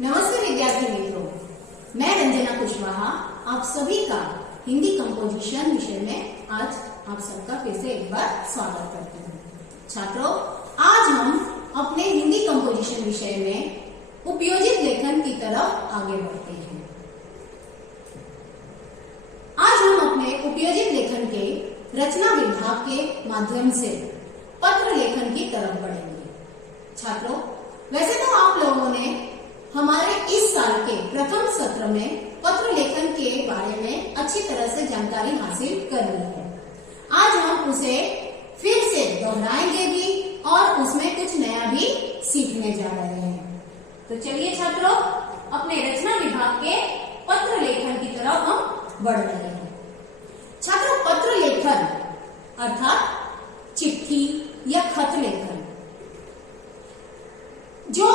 नमस्ते विद्यार्थी मित्रों, मैं रंजना कुशवाहा आप सभी का हिंदी कंपोजिशन विषय में आज आप सबका फिर से एक बार स्वागत करती हूँ। छात्रों, आज हम अपने हिंदी कंपोजिशन विषय में उपयोजित लेखन की तरफ आगे बढ़ते हैं। आज हम अपने उपयोजित लेखन के रचना विभाग के माध्यम से पत्र लेखन की तरफ बढ़ेंगे। छात्रों, वैसे तो आप लोगों ने हमारे इस साल के प्रथम सत्र में पत्र लेखन के बारे में अच्छी तरह से जानकारी हासिल कर ली है। आज हम उसे फिर से दोहराएंगे भी और उसमें कुछ नया भी सीखने जा रहे हैं। तो चलिए छात्रों, अपने रचना विभाग के पत्र लेखन की तरफ हम बढ़ रहे हैं। छात्रों, पत्र लेखन अर्थात चिट्ठी या खत लेखन, जो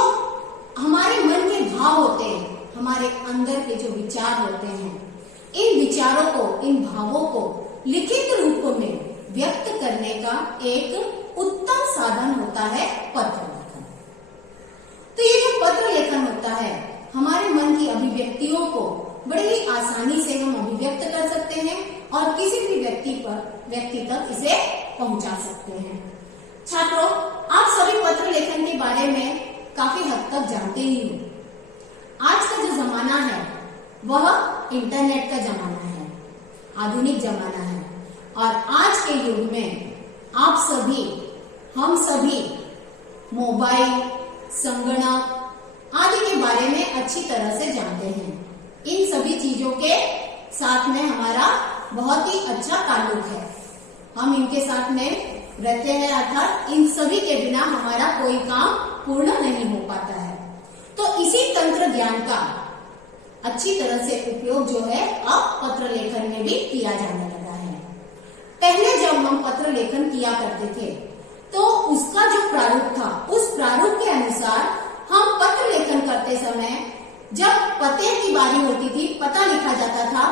हमारे मन के भाव होते हैं, हमारे अंदर के जो विचार होते हैं, इन विचारों को, इन भावों को लिखित रूप में व्यक्त करने का एक उत्तम साधन होता है पत्र लेखन। तो ये जो पत्र लेखन होता है, हमारे मन की अभिव्यक्तियों को बड़ी ही आसानी से हम अभिव्यक्त कर सकते हैं और किसी भी व्यक्ति तक इसे पहुंचा सकते हैं। छात्रों, आप सभी पत्र लेखन के बारे में काफी हद तक जानते ही हो। आज का जो जमाना है वह इंटरनेट का जमाना है, आधुनिक जमाना है, और आज के युग में आप सभी, हम सभी मोबाइल, संगणक आदि के बारे में अच्छी तरह से जानते हैं। इन सभी चीजों के साथ में हमारा बहुत ही अच्छा ताल्लुक है। हम इनके साथ में रहते हैं, अर्थात इन सभी के बिना हमारा कोई काम पूर्ण नहीं हो पाता है। तो इसी तंत्र ज्ञान का अच्छी तरह से उपयोग जो है अब पत्र लेखन में भी किया जाने लगा है। पहले जब हम पत्र लेखन किया करते थे तो उसका जो प्रारूप था, उस प्रारूप के अनुसार हम पत्र लेखन करते समय जब पते की बारी होती थी, पता लिखा जाता था,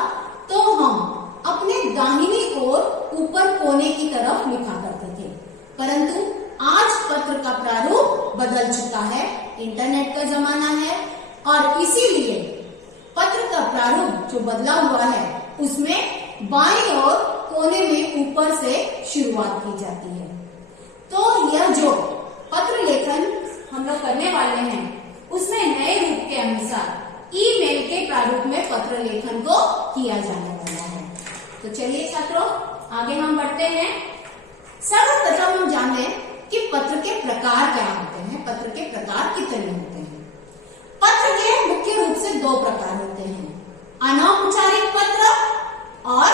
तो हम अपने दाहिनी ओर ऊपर कोने की तरफ लिखा करते थे। परंतु आज पत्र का प्रारूप बदल चुका है, इंटरनेट का जमाना है, और इसीलिए पत्र का प्रारूप जो बदला हुआ है उसमें बाईं ओर कोने में ऊपर से शुरुआत की जाती है। तो यह जो पत्र लेखन हम लोग करने वाले हैं उसमें नए रूप के अनुसार ईमेल के प्रारूप में पत्र लेखन को किया जाने वाला है। तो चलिए छात्रों, आगे हम बढ़ते हैं। सर्वप्रथम हम जाने कि पत्र के प्रकार क्या होते हैं, पत्र के प्रकार कितने होते हैं। पत्र के मुख्य रूप से दो प्रकार होते हैं, अनौपचारिक पत्र और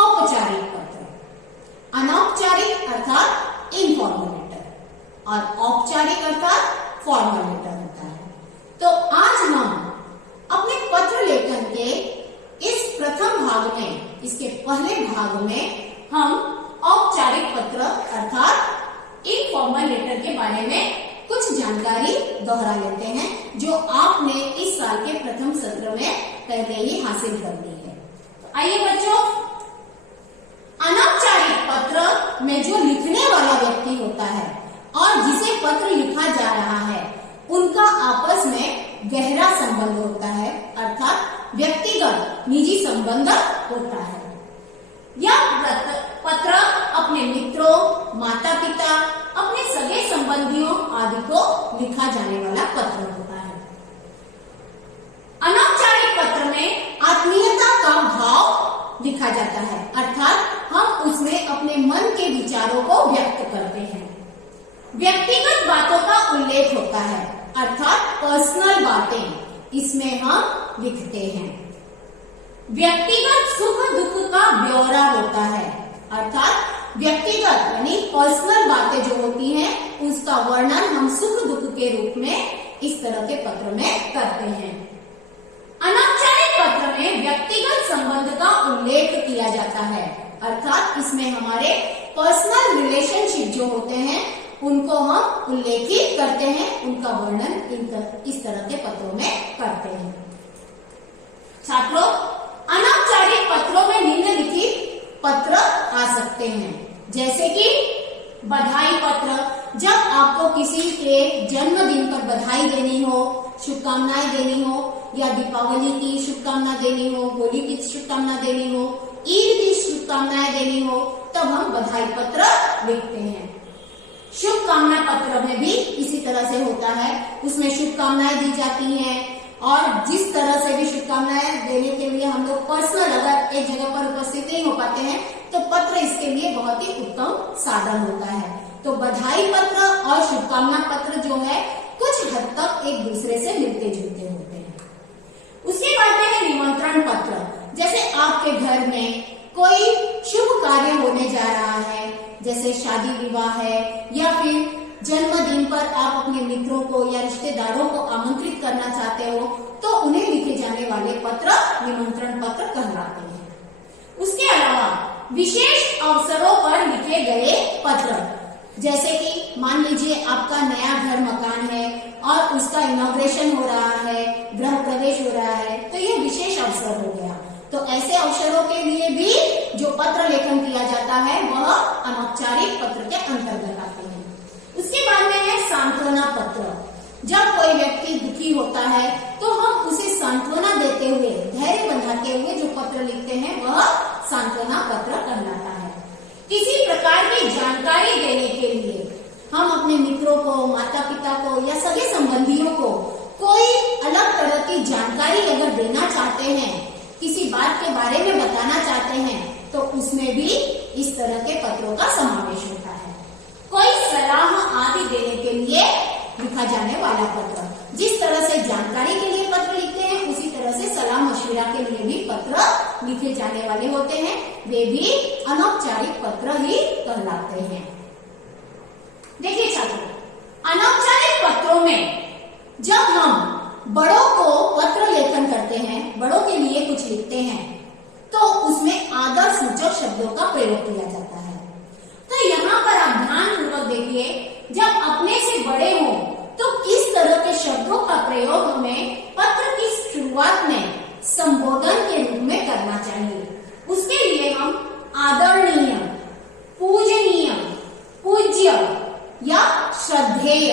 औपचारिक पत्र। अनौपचारिक अर्थात इनफॉर्मल लेटर और औपचारिक अर्थात फॉर्मल लेटर होता है। तो आज हम अपने पत्र लेखन के इस प्रथम भाग में, इसके पहले भाग में हम औपचारिक पत्र अर्थात इनफॉर्मल लेटर के बारे में कुछ जानकारी दोहरा लेते हैं, जो आपने इस साल के प्रथम सत्र में पहले ही हासिल कर ली है। तो आइए बच्चों, अनौपचारिक पत्र में जो लिखने वाला व्यक्ति होता है और जिसे पत्र लिखा जा रहा है, उनका आपस में गहरा संबंध होता है, अर्थात व्यक्तिगत निजी संबंध होता है। यह पत्र अपने मित्रों, माता पिता, अपने सगे संबंधियों आदि को लिखा जाने वाला पत्र होता है। अनौपचारिक पत्र में आत्मीयता का भाव लिखा जाता है, अर्थात हम उसमें अपने मन के विचारों को व्यक्त करते हैं। व्यक्तिगत बातों का उल्लेख होता है, अर्थात पर्सनल बातें इसमें हम लिखते हैं। व्यक्तिगत सुख दुख का ब्यौरा होता है, अर्थात व्यक्तिगत यानी पर्सनल बातें जो होती हैं उसका वर्णन हम सुख दुख के रूप में इस तरह के पत्र में करते हैं। अनौपचारिक पत्र में व्यक्तिगत संबंध का उल्लेख किया जाता है, अर्थात इसमें हमारे पर्सनल रिलेशनशिप जो होते हैं उनको हम उल्लेखित करते हैं, उनका वर्णन इस तरह के पत्रों में करते हैं। छात्रों, अनौपचारिक पत्रों में निम्नलिखित पत्र आ सकते हैं, जैसे कि बधाई पत्र, जब आपको किसी के जन्मदिन पर बधाई देनी हो, शुभकामनाएं देनी हो, या दीपावली की शुभकामना देनी हो, होली की शुभकामना देनी हो, ईद की शुभकामनाएं देनी हो, तब हम बधाई पत्र लिखते हैं। शुभकामना पत्र में भी इसी तरह से होता है, उसमें शुभकामनाएं दी जाती हैं, और जिस तरह से भी शुभकामनाएं देने के लिए हम लोग पर्सनल अगर एक जगह पर उपस्थित नहीं हो पाते हैं तो पत्र इसके लिए बहुत ही उत्तम साधन होता है। तो बधाई पत्र और शुभकामना पत्र जो है कुछ हद तक एक दूसरे से मिलते जुलते होते हैं। उसके बाद में है निमंत्रण पत्र। जैसे आपके घर में कोई शुभ कार्य होने जा रहा है, जैसे शादी विवाह है, या फिर जन्मदिन पर आप अपने मित्रों को या रिश्तेदारों को आमंत्रित करना चाहते हो, तो उन्हें लिखे जाने वाले पत्र निमंत्रण पत्र कहलाते हैं। उसके अलावा विशेष अवसरों पर लिखे गए पत्र, जैसे कि मान लीजिए आपका नया घर मकान है और उसका इनॉग्रेशन हो रहा है, गृह प्रवेश हो रहा है, तो यह विशेष अवसर हो गया। तो ऐसे अवसरों के लिए भी जो पत्र लेखन किया जाता है वह अनौपचारिक पत्र के अंतर्गत आते हैं। उसके बाद में है सांत्वना पत्र। जब कोई व्यक्ति दुखी होता है तो हम उसे सांत्वना देते हुए, धैर्य बंधाते हुए जो पत्र लिखते हैं वह सांत्वना पत्र कहलाता है। किसी प्रकार की जानकारी देने के लिए हम अपने मित्रों को, माता पिता को या सगे संबंधियों को कोई अलग तरह की जानकारी अगर देना चाहते हैं, किसी बात के बारे में बताना चाहते हैं, तो उसमें भी इस तरह के पत्रों का समावेश होता है। कोई सलाह आदि देने के लिए लिखा जाने वाला पत्र, जिस तरह से जानकारी के लिए पत्र लिखते हैं उसी तरह से सलाह मशविरा के लिए भी पत्र लिखे जाने वाले होते हैं, वे भी अनौपचारिक पत्र ही कहलाते हैं। देखिए छात्रों, अनौपचारिक पत्रों में जब हम बड़ों को पत्र लेखन करते हैं, बड़ों के लिए कुछ लिखते हैं, तो उसमें आदर सूचक शब्दों का प्रयोग किया जाता है। तो यहाँ पर आप ध्यानपूर्वक देखिए, जब अपने से बड़े हों तो किस तरह के शब्दों का प्रयोग हमें पत्र की शुरुआत में संबोधन के रूप में करना चाहिए। उसके लिए हम आदरणीय, पूजनीय, पूज्य या श्रद्धेय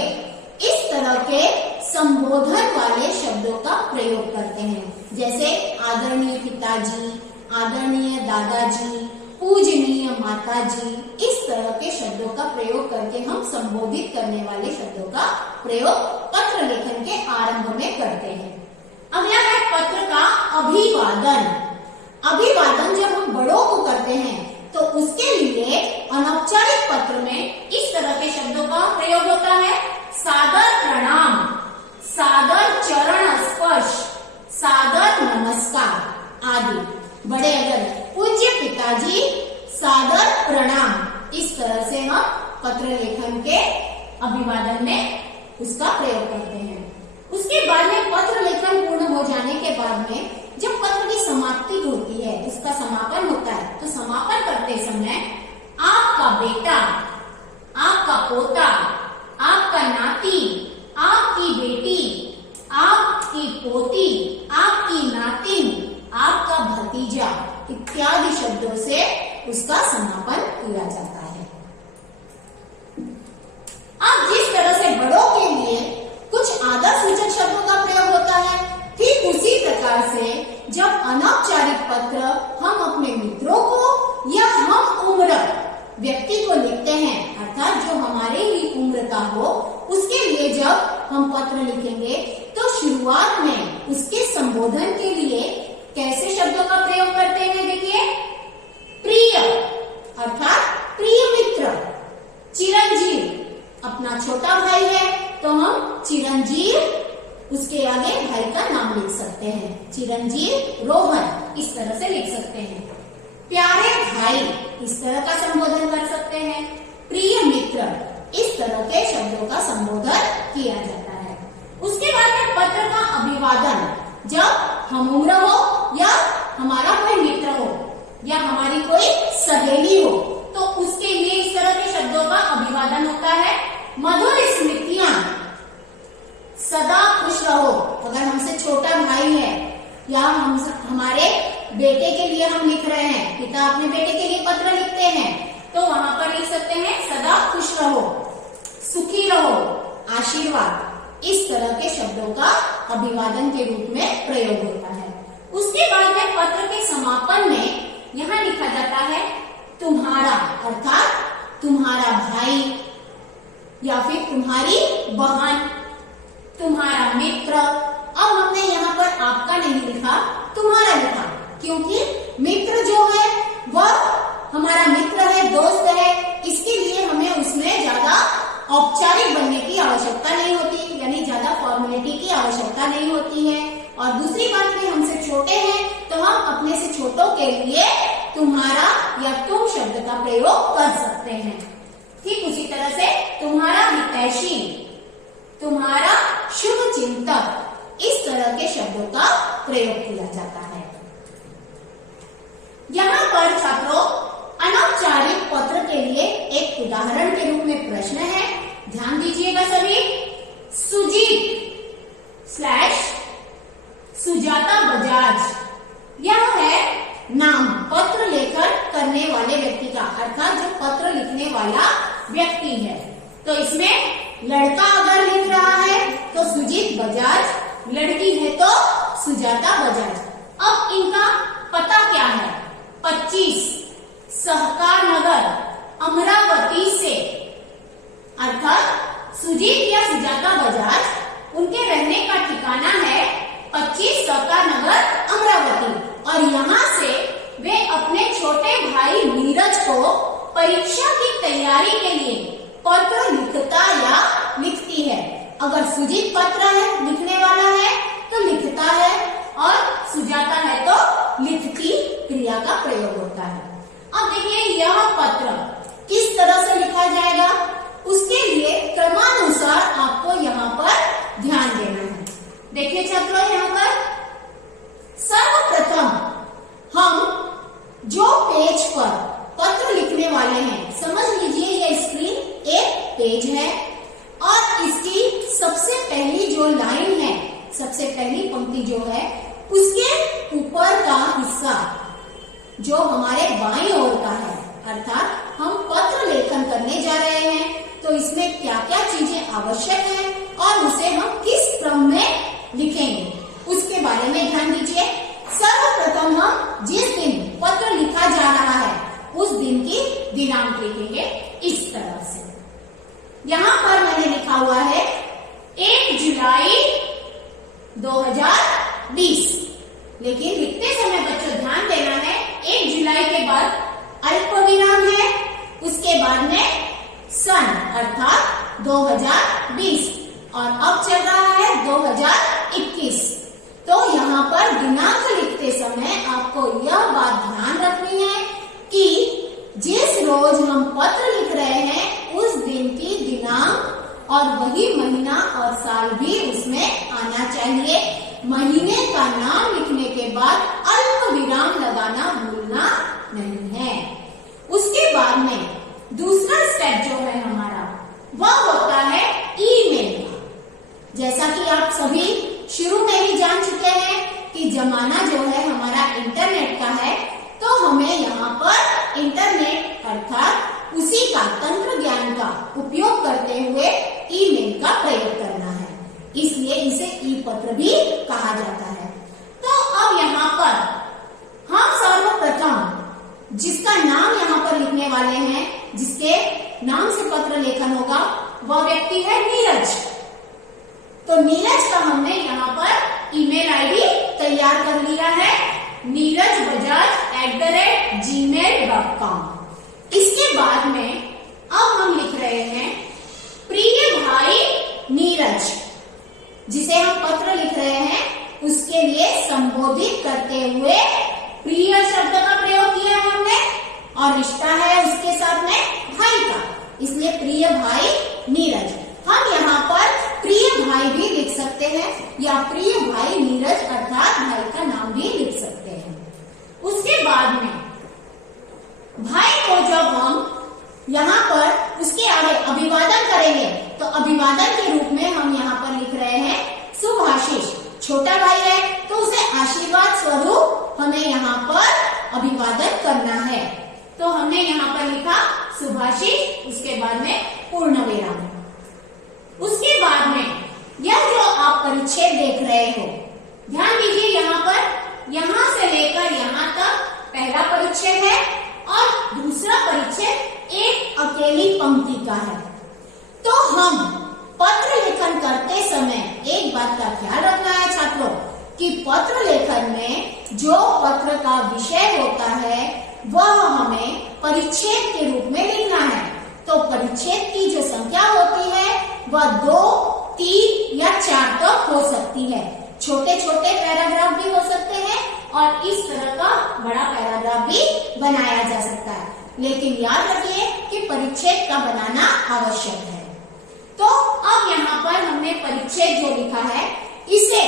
इस तरह के संबोधन वाले शब्दों का प्रयोग करते हैं। जैसे आदरणीय पिताजी, आदरणीय दादाजी, पूजनीय माताजी, इस तरह के शब्दों का प्रयोग करके हम संबोधित करने वाले शब्दों का प्रयोग पत्र लेखन के आरंभ में करते हैं। अगला है पत्र का अभिवादन। अभिवादन जब हम बड़ों को करते हैं तो उसके लिए अनौपचारिक पत्र में इस तरह के शब्दों का प्रयोग होता है। सादर प्रणाम, सादर चरण स्पर्श, सादर नमस्कार आदि। बड़े अगर पूज्य पिताजी, सादर प्रणाम, इस तरह से हम पत्र लेखन के अभिवादन में उसका प्रयोग करते हैं। उसके बाद में पत्र लेखन पूर्ण हो जाने के बाद में जब पत्र की समाप्ति होती है, उसका समापन होता है, तो समापन करते समय आपका बेटा, आपका पोता, आपका नाती, आपकी बेटी, आपकी पोती, आपकी नातिन, आपका भतीजा इत्यादि शब्दों से उसका समापन किया जाता है। अब जिस तरह से बड़ों के लिए कुछ आदर सूचक शब्दों का प्रयोग होता है, ठीक उसी प्रकार से जब अनौपचारिक पत्र हम अपने मित्रों को या हम उम्र व्यक्ति को लिखते हैं, अर्थात जो हमारे ही उम्र का हो, उसके लिए जब हम पत्र लिखेंगे तो शुरुआत में उसके संबोधन के लिए कैसे शब्दों का प्रयोग करते हैं? देखिए, प्रिय अर्थात प्रिय मित्र, चिरंजीव, अपना छोटा भाई है तो हम चिरंजीव, उसके आगे भाई का नाम लिख सकते हैं, चिरंजीव रोहन, इस तरह से लिख सकते हैं। प्यारे भाई, इस तरह का संबोधन कर सकते हैं। प्रिय मित्र, इस तरह के शब्दों का संबोधन किया जाता है। उसके बाद में पत्र का अभिवादन, जब हम उम्र हो या हमारा कोई मित्र हो या हमारी कोई सहेली हो, तो उसके लिए इस तरह के शब्दों का अभिवादन होता है। मधुर स्मृतियां, सदा खुश रहो। अगर हमसे छोटा भाई है या हमारे बेटे के लिए हम लिख रहे हैं, पिता अपने बेटे के लिए पत्र लिखते हैं, तो वहां पर लिख सकते हैं सदा खुश रहो, सुखी रहो, आशीर्वाद। इस तरह के शब्दों का अभिवादन के रूप में प्रयोग होता है। उसके बाद में पत्र के समापन में यहाँ लिखा जाता है तुम्हारा, अर्थात तुम्हारा भाई या फिर तुम्हारी बहन, तुम्हारा मित्र। अब हमने यहाँ पर आपका नहीं लिखा, तुम्हारा लिखा, क्योंकि मित्र जो है वह हमारा मित्र है, दोस्त है, इसके लिए हमें उसमें ज्यादा औपचारिक बनने की आवश्यकता नहीं होती, यानी ज्यादा फॉर्मेलिटी की आवश्यकता नहीं होती है। और दूसरी बात में हमसे छोटे हैं तो हम अपने से छोटों के लिए तुम्हारा या तुम शब्द का प्रयोग कर सकते हैं। ठीक उसी तरह से तुम्हारा हितैषी, तुम्हारा शुभ चिंतक, इस तरह के शब्दों का प्रयोग किया जाता है। यहाँ पर छात्रों अनौपचारिक पत्र के लिए एक उदाहरण के रूप में प्रश्न है, ध्यान दीजिएगा सभी। सुजीत / सुजाता बजाज, यह है नाम पत्र लेखन करने वाले व्यक्ति का, अर्थात जो पत्र लिखने वाला व्यक्ति है। तो इसमें लड़का अगर लिख रहा है तो सुजीत बजाज, लड़की है तो सुजाता बजाज। अब इनका पता क्या है? 25 सहकार नगर अमरावती से, अर्थात सुजीत या सुजाता बजाज उनके रहने का ठिकाना है 25 सहकार नगर अमरावती, और यहाँ से वे अपने छोटे भाई नीरज को परीक्षा की तैयारी के लिए पत्र लिखता या लिखती है। अगर सुजीत पत्र है लिखने वाला है तो लिखता है, और सुजाता है तो लिखती क्रिया का प्रयोग होता है। अब देखिए यह पत्र किस तरह से लिखा जाएगा, उसके लिए क्रमानुसार आपको यहाँ पर ध्यान देना है। देखिए छात्रों, यहाँ पर सर्वप्रथम हम जो पेज पर पत्र लिखने वाले हैं, समझ लीजिए यह स्क्रीन एक पेज है और इसकी सबसे पहली जो लाइन है, सबसे पहली पंक्ति जो है, उसके ऊपर का हिस्सा जो हमारे बाईं ओर का है, अर्थात हम पत्र लेखन करने जा रहे हैं तो इसमें क्या क्या चीजें आवश्यक है और उसे हम किस क्रम में लिखेंगे, उसके बारे में ध्यान दीजिए। सर्वप्रथम हम जिस दिन पत्र लिखा जा रहा है उस दिन की दिनांक लिखेंगे इस तरह से। यहाँ पर मैंने लिखा हुआ है 1 जुलाई 2020, लेकिन लिखते समय बच्चों ध्यान देना है 1 जुलाई के बाद अल्प विराम है, उसके बाद में सन अर्थात 2020, और अब चल रहा है 2021। तो यहाँ पर दिनांक लिखते समय आपको यह बात ध्यान रखनी है कि जिस रोज हम पत्र लिख रहे हैं उस दिन की दिनांक और वही महीना और साल भी उसमें आना चाहिए। महीने का नाम लिखने के बाद अल्प विराम लगाना भूलना नहीं है। उसके बाद में दूसरा स्टेप जो है हमारा वह होता है ईमेल का। जैसा कि आप सभी शुरू में ही जान चुके हैं कि जमाना जो है हमारा इंटरनेट का है, तो हमें यहाँ पर इंटरनेट अर्थात उसी का तंत्र ज्ञान का उपयोग करते हुए ईमेल का प्रयोग करना है, इसलिए इसे ई पत्र भी कहा जाता है। तो अब यहाँ पर हम सर्वप्रथम जिसका नाम यहाँ पर लिखने वाले हैं, जिसके नाम से पत्र लेखन होगा, वह व्यक्ति है नीरज। तो नीरज का हमने यहाँ पर ईमेल आईडी तैयार कर लिया है, neerajbajaj@gmail.com। इसके बाद में अब हम लिख रहे हैं प्रिय भाई नीरज, जिसे हम पत्र लिख रहे हैं उसके लिए संबोधित करते हुए प्रिय शब्द का प्रयोग किया है हमने, और रिश्ता है उसके साथ में भाई का, इसलिए प्रिय भाई नीरज। हम यहाँ पर प्रिय भाई भी लिख सकते हैं या प्रिय भाई नीरज अर्थात भाई का नाम भी लिख सकते हैं। उसके बाद में भाई को जब हम यहाँ पर उसके आगे अभिवादन करेंगे तो अभिवादन के रूप में हम यहाँ पर लिख रहे हैं शुभाशीष। छोटा भाई है तो उसे आशीर्वाद स्वरूप हमें यहाँ पर अभिवादन करना है, तो हमने यहाँ पर लिखा सुभाषित, उसके बाद में पूर्ण विराम। उसके बाद में यह जो आप परिच्छेद देख रहे हो, ध्यान दीजिए यहाँ पर, यहाँ से लेकर यहाँ तक पहला परिच्छेद है और दूसरा परिच्छेद एक अकेली पंक्ति का है। तो हम पत्र लेखन करते समय एक बात का ख्याल रखना है छात्रों कि पत्र लेखन में जो पत्र का विषय होता है वह हमें परिच्छेद के रूप में लिखना है। तो परिच्छेद की जो संख्या होती है वह 2, 3 या 4 तक हो सकती है। छोटे छोटे पैराग्राफ भी हो सकते हैं और इस तरह का बड़ा पैराग्राफ भी बनाया जा सकता है, लेकिन याद रखिए कि परिच्छेद का बनाना आवश्यक है। तो अब यहाँ पर हमने परिच्छेद जो लिखा है इसे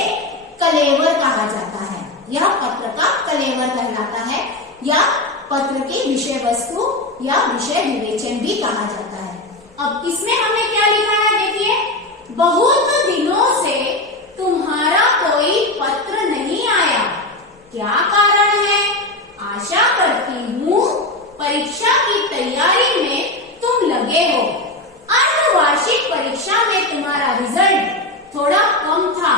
कलेवर कहा जाता है। यह पत्र का कलेवर कहलाता है या पत्र की विषय वस्तु या विषय विवेचन भी कहा जाता है। अब इसमें हमने क्या लिखा है देखिए, बहुत दिनों से तुम्हारा कोई पत्र नहीं आया, क्या कारण है? आशा करती हूँ परीक्षा की तैयारी में तुम लगे हो। अर्धवार्षिक परीक्षा में तुम्हारा रिजल्ट थोड़ा कम था,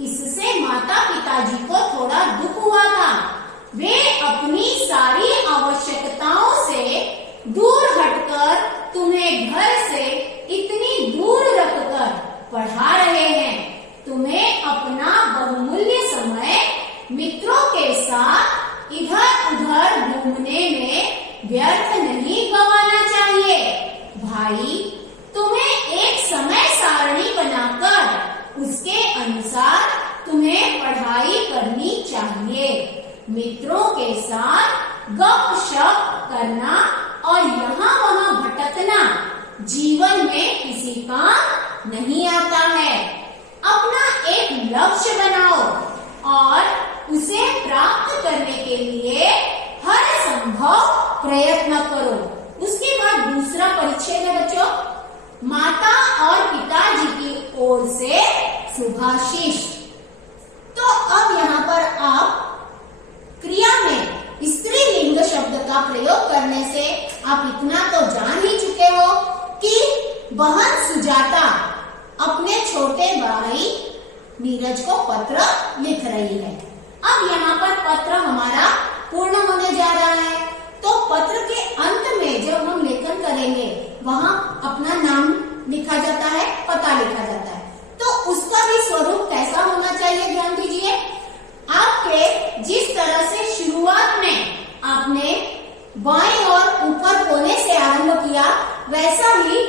इससे माता पिताजी को थोड़ा दुख हुआ था। वे अपनी सारी आवश्यकताओं से दूर हटकर तुम्हें घर से इतनी दूर रखकर पढ़ा रहे हैं। तुम्हें अपना बहुमूल्य समय मित्रों के साथ इधर उधर घूमने में व्यर्थ नहीं गंवाना चाहिए। भाई, तुम्हें एक समय सारणी बनाकर उसके अनुसार तुम्हें पढ़ाई करनी चाहिए। मित्रों के साथ गपशप करना और यहाँ वहाँ भटकना जीवन में किसी काम नहीं आता है। अपना एक लक्ष्य बनाओ और उसे प्राप्त करने के लिए हर संभव प्रयत्न करो। उसके बाद दूसरा परिच्छेद है बच्चों, माता और पिताजी की ओर से शुभाशीष। तो अब यहाँ पर आप क्रिया में स्त्रीलिंग शब्द का प्रयोग करने से आप इतना तो जान ही चुके हो कि बहन सुजाता अपने छोटे भाई नीरज को पत्र लिख रही है। अब यहाँ पर पत्र हमारा पूर्ण होने जा रहा है, तो पत्र के अंत में जब हम लेखन करेंगे वहाँ अपना नाम लिखा जाता है, पता लिखा जाता है। तो उसका भी स्वरूप कैसा होना चाहिए ध्यान दीजिए। आपके जिस तरह से शुरुआत में आपने बाएं और ऊपर कोने से आरंभ किया, वैसा ही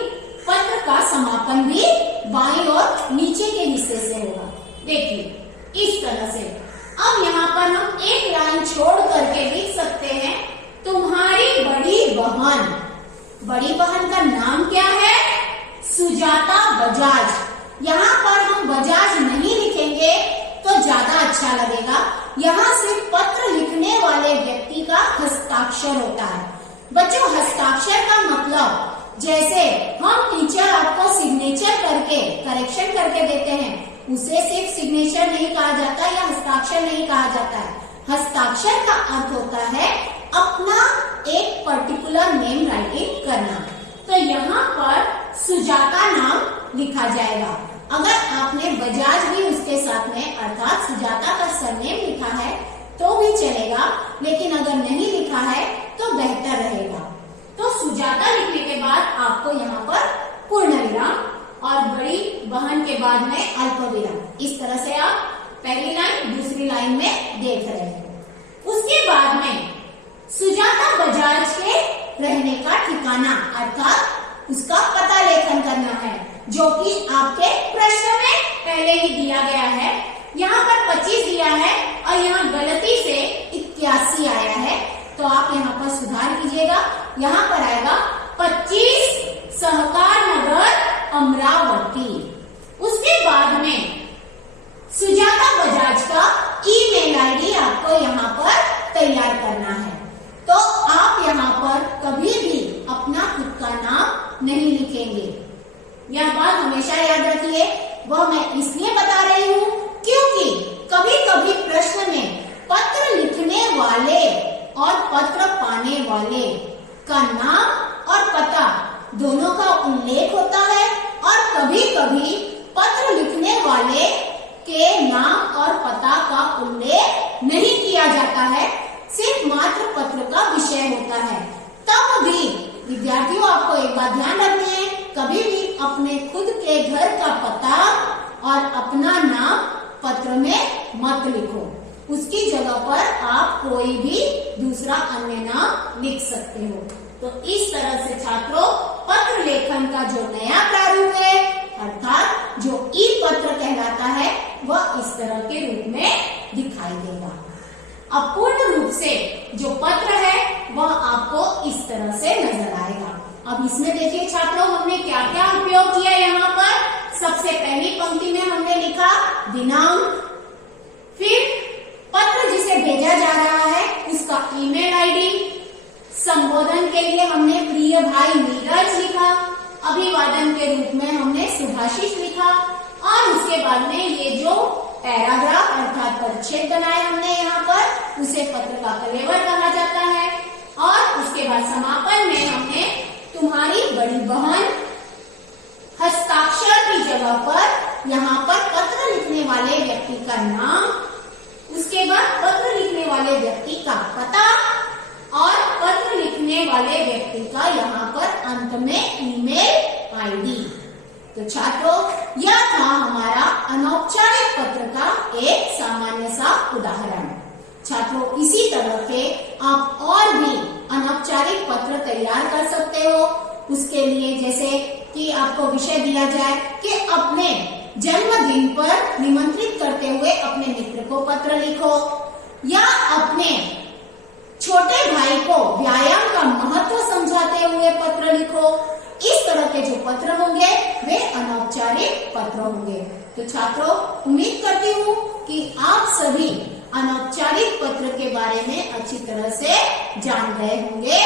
पत्र का समापन भी बाएं और नीचे के हिस्से से होगा। देखिए इस तरह से। अब यहाँ पर हम एक लाइन छोड़ करके लिख सकते हैं, तुम्हारी बड़ी बहन। बड़ी बहन का नाम क्या है? सुजाता बजाज। यहाँ पर हम बजाज नहीं लिखेंगे तो ज्यादा अच्छा लगेगा। यहाँ से पत्र लिखने वाले व्यक्ति का हस्ताक्षर होता है। बच्चों, हस्ताक्षर का मतलब जैसे हम टीचर आपको सिग्नेचर करके करेक्शन करके देते हैं, उसे सिर्फ सिग्नेचर नहीं कहा जाता या हस्ताक्षर नहीं कहा जाता है। हस्ताक्षर का अर्थ होता है अपना एक पर्टिकुलर नेम राइटिंग करना। तो यहाँ पर सुजाता नाम लिखा जाएगा। अगर आपने बजाज भी उसके साथ में अर्थात सुजाता का सरनेम लिखा है तो भी चलेगा, लेकिन अगर नहीं लिखा है तो बेहतर रहेगा। तो सुजाता लिखने के बाद आपको यहाँ पर पूर्ण विराम और बड़ी बहन के बाद में अल्प विराम, इस तरह से आप पहली लाइन दूसरी लाइन में देख रहे हैं। उसके बाद में सुजाता बजाज के रहने का ठिकाना अर्थात उसका पता लेखन करना है, जो कि आपके प्रश्न में पहले ही दिया गया है। यहाँ पर 25 दिया है और यहाँ गलती से 81 आया है, तो आप यहाँ पर सुधार कीजिएगा। यहाँ पर आएगा 25 सहकार नगर अमरावती। उसके बाद में सुजाता बजाज का ईमेल आईडी आपको यहाँ पर तैयार करना है। तो आप यहाँ पर कभी भी अपना खुद का नाम नहीं लिखेंगे, यह बात हमेशा याद रखिए। वह मैं इसलिए बता रही हूँ क्योंकि कभी कभी प्रश्न में पत्र लिखने वाले और पत्र पाने वाले का नाम और के नाम और पता का उल्लेख नहीं किया जाता है, सिर्फ मात्र पत्र का विषय होता है। तब भी विद्यार्थियों आपको एक बात ध्यान रखनी है, कभी भी अपने खुद के घर का पता और अपना नाम पत्र में मत लिखो। उसकी जगह पर आप कोई भी दूसरा अन्य नाम लिख सकते हो। तो इस तरह से छात्रों पत्र लेखन का जो नया प्रारूप है अर्थात जो ई पत्र कहलाता है वह इस तरह के रूप में दिखाई देगा। अब पूर्ण रूप से जो पत्र है वह आपको इस तरह से नजर आएगा। अब इसमें देखिए छात्रों हमने क्या क्या उपयोग किया। यहाँ पर सबसे पहली पंक्ति में हमने लिखा दिनांक, फिर पत्र जिसे भेजा जा रहा है उसका ईमेल आईडी, संबोधन के लिए हमने प्रिय भाई नीरज लिखा, अभिवादन के रूप में हमने सुभाषिस लिखा और उसके बाद में ये जो पैराग्राफ अर्थात परिच्छेद बनाए हमने यहाँ पर उसे पत्र का कलेवर कहा जाता है। और उसके बाद समापन में हमने तुम्हारी बड़ी बहन हस्ताक्षर की जगह पर यहाँ पर पत्र लिखने वाले व्यक्ति का नाम, उसके बाद पत्र लिखने वाले व्यक्ति का पता और पत्र लिखने वाले व्यक्ति का यहाँ पर अंत में ईमेल आईडी। तो छात्रों यह था हमारा अनौपचारिक पत्र का एक सामान्य सा उदाहरण। छात्रों इसी तरह के आप और भी अनौपचारिक पत्र तैयार कर सकते हो। उसके लिए जैसे कि आपको विषय दिया जाए कि अपने जन्मदिन पर निमंत्रित करते हुए अपने मित्र को पत्र लिखो या अपने छोटे भाई को व्यायाम का महत्व समझाते हुए पत्र लिखो। इस तरह के जो पत्र होंगे वे अनौपचारिक पत्र होंगे। तो छात्रों उम्मीद करती हूँ कि आप सभी अनौपचारिक पत्र के बारे में अच्छी तरह से जान गए होंगे।